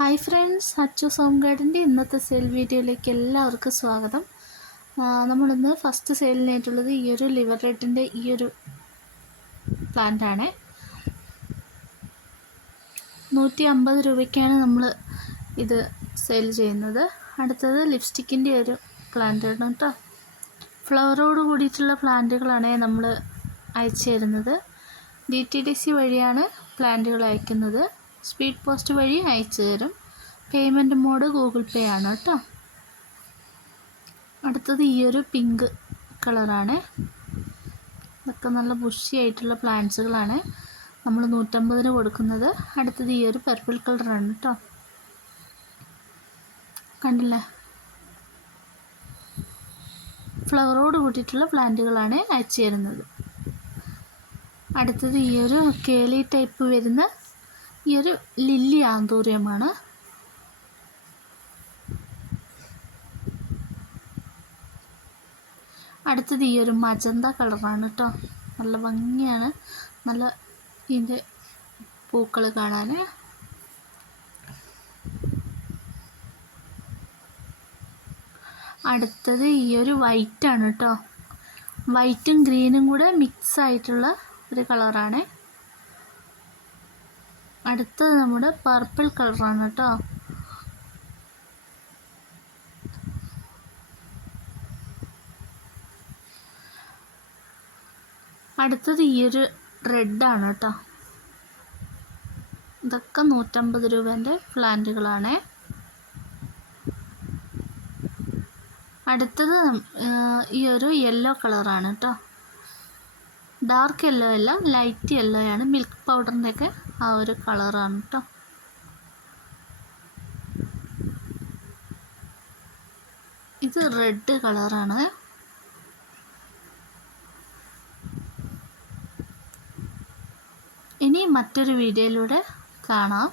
Hi friends, Achus home ഗാർഡൻ്റെ ഇന്നത്തെ sale വീഡിയോയിലേക്ക് എല്ലാവർക്കും സ്വാഗതം. നമ്മളിന്ന് ഫസ്റ്റ് സെയിലിനായിട്ടുള്ളത് ഈ ഒരു ലിവർ റെഡിൻ്റെ ഈ ഒരു പ്ലാന്റാണ്. 150 രൂപയ്ക്കാണ് നമ്മൾ ഇത് സെയിൽ ചെയ്യുന്നത്. അടുത്തത് ലിപ്സ്റ്റിക്കിൻ്റെ ഒരു പ്ലാന്റ് ആണ് കേട്ടോ. ഫ്ലവറോട് കൂടിയിട്ടുള്ള പ്ലാന്റുകളാണ് നമ്മൾ അയച്ചു തരുന്നത്. DTDC വഴിയാണ് പ്ലാന്റുകൾ അയക്കുന്നത്. സ്പീഡ് പോസ്റ്റ് വഴി അയച്ചു തരും. പേയ്മെൻറ്റ് മോഡ് ഗൂഗിൾ പേ ആണ് കേട്ടോ. അടുത്തത് ഈ ഒരു പിങ്ക് കളറാണ്. ഇതൊക്കെ നല്ല ബുഷി ആയിട്ടുള്ള പ്ലാന്റ്സുകളാണ് നമ്മൾ 150 കൊടുക്കുന്നത്. അടുത്തത് ഈ ഒരു പർപ്പിൾ കളറാണ് കേട്ടോ. കണ്ടില്ലേ, ഫ്ലവറോട് കൂട്ടിയിട്ടുള്ള പ്ലാന്റുകളാണ് അയച്ചു തരുന്നത്. അടുത്തത് ഈ ഒരു കേളി ടൈപ്പ് വരുന്ന ഈ ഒരു ലില്ലി ആന്തൂര്യമാണ്. അടുത്തത് ഈ ഒരു മജന്ത കളറാണ് കേട്ടോ. നല്ല ഭംഗിയാണ്, നല്ല ഇതിൻ്റെ പൂക്കൾ കാണാൻ. അടുത്തത് ഈ ഒരു വൈറ്റാണ് കേട്ടോ. വൈറ്റും ഗ്രീനും കൂടെ മിക്സ് ആയിട്ടുള്ള ഒരു കളറാണ്. അടുത്തത് നമ്മുടെ പർപ്പിൾ കളറാണ് കേട്ടോ. അടുത്തത് ഈ ഒരു റെഡാണ് കേട്ടോ. ഇതൊക്കെ 150 രൂപേൻ്റെ പ്ലാന്റുകളാണ്. അടുത്തത് ഈ ഒരു യെല്ലോ കളറാണ് കേട്ടോ. ഡാർക്ക് യെല്ലോ അല്ല, ലൈറ്റ് യെല്ലോ ആണ്. മിൽക്ക് പൗഡറിൻ്റെയൊക്കെ ആ ഒരു കളറാണ് കേട്ടോ. ഇത് റെഡ് കളറാണ്. ഇനി മറ്റൊരു വീഡിയോയിലൂടെ കാണാം.